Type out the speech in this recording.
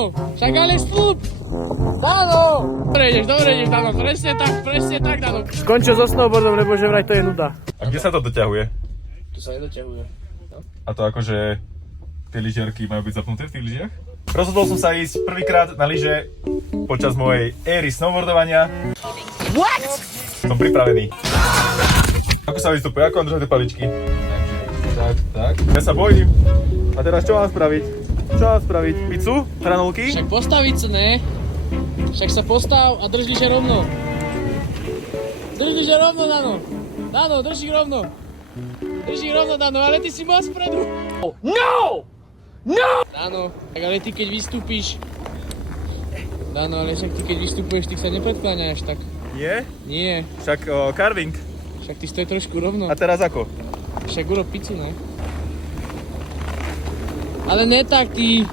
Dano, však ale špup! Dano! Dobre ideš, Dano, presne tak, Dano. Skončil so snowboardom, lebo že vraj to je nuda. A kde sa to doťahuje? To sa nedoťahuje. No. A to akože tie lyžiarky majú byť zapnuté v tých lyžiach? Rozhodol som sa ísť prvýkrát na lyže počas mojej éry snowboardovania. What? Som pripravený. Ako sa vystupuje, ako mám držať tie paličky? Tak. Ja sa bojím. A teraz čo mám spraviť? Pizzu? Hranolky? Však postaviť sa, ne? Však sa postav a drž lyže rovno. Drž lyže rovno, Dano. Dano, drž ich rovno. Drž ich rovno, Dano, ale ty si mal spredu. No! Dano, tak ale ty keď vystúpiš... Dano, ale však ty keď vystupuješ, ty sa nepredkláňaš tak. Nie? Nie, Však carving. však ty stoj trošku rovno. A teraz ako? Však urob pizzu, ne? Ale ne tak ty.